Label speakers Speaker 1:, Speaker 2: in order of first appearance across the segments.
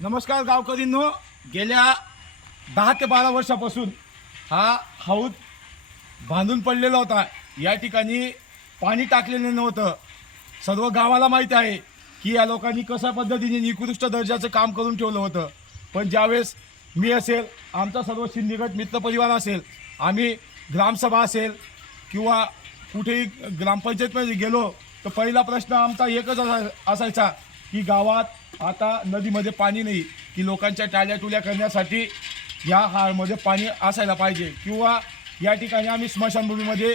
Speaker 1: नमस्कार गावकरींनो. गेल्या दहा ते बारा वर्षापासून हा हौद बांधून पडलेला होता. या ठिकाणी पाणी टाकलेलं नव्हतं. सर्व गावाला माहीत आहे की या लोकांनी कशा पद्धतीने निकृष्ट दर्जाचं काम करून ठेवलं होतं. पण ज्यावेळेस मी असेल आमचा सर्व सिंधिगट मित्रपरिवार असेल आम्ही ग्रामसभा असेल किंवा कुठेही ग्रामपंचायतमध्ये गेलो तर पहिला प्रश्न आमचा एकच असायचा की गावात आता नदीमध्ये पाणी नाही की लोकांच्या टाल्या टुल्या करण्यासाठी या हारमध्ये पाणी असायला पाहिजे. किंवा या ठिकाणी आम्ही स्मशानभूमीमध्ये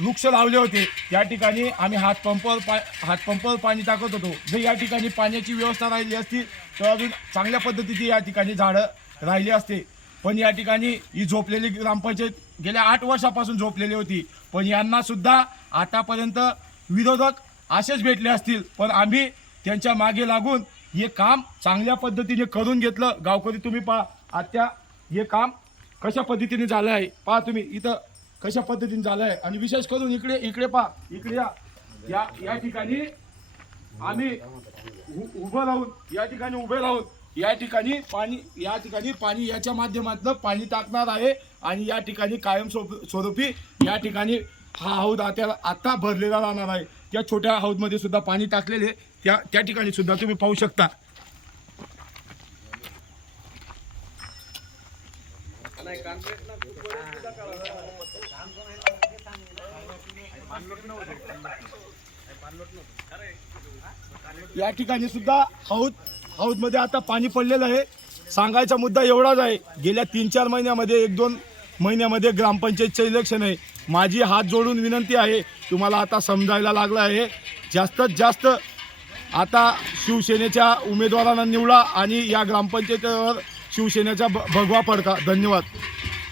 Speaker 1: वृक्ष लावले होते. या ठिकाणी आम्ही हातपंपावर पा हातपंपावर पाणी टाकत होतो. जर या ठिकाणी पाण्याची व्यवस्था राहिली असती तर अजून चांगल्या पद्धतीची या ठिकाणी झाडं राहिली असते. पण या ठिकाणी ही झोपलेली ग्रामपंचायत गेल्या आठ वर्षापासून झोपलेली होती. पण यांनासुद्धा आतापर्यंत विरोधक असेच भेटले असतील पण आम्ही त्यांच्या मागे लागून हे काम चांगल्या पद्धतीने करून घेतलं. गावकरी तुम्ही पहा आत्या हे काम कशा पद्धतीने झालं आहे पहा तुम्ही इथं कशा पद्धतीने झालं आहे आणि विशेष करून इकडे इकडे पहा इकडे या. या या ठिकाणी आम्ही उ- उभं राहून या ठिकाणी उभे राहून या ठिकाणी पाणी या ठिकाणी पाणी याच्या माध्यमातून पाणी टाकणार आहे. आणि या ठिकाणी कायम स्वरूप- स्वरूपी या ठिकाणी हा हौद आता आता भरलेला राहणार आहे. त्या छोट्या हौदमध्ये सुद्धा पाणी टाकलेले त्या त्या ठिकाणी सुद्धा तुम्ही पाहू शकता. या ठिकाणी सुद्धा हौद हौदमध्ये आता पाणी पडलेलं आहे. सांगायचा मुद्दा एवढाच आहे. गेल्या तीन चार महिन्यामध्ये एक दोन महिन्यामध्ये ग्रामपंचायतचं इलेक्शन आहे. माझी हात जोडून विनंती आहे तुम्हाला आता समजायला लागलं आहे. जास्तीत जास्त आता शिवसेनेच्या उमेदवारांना निवडा आणि या ग्रामपंचायतीवर शिवसेनेचा भ- भगवा पडका धन्यवाद.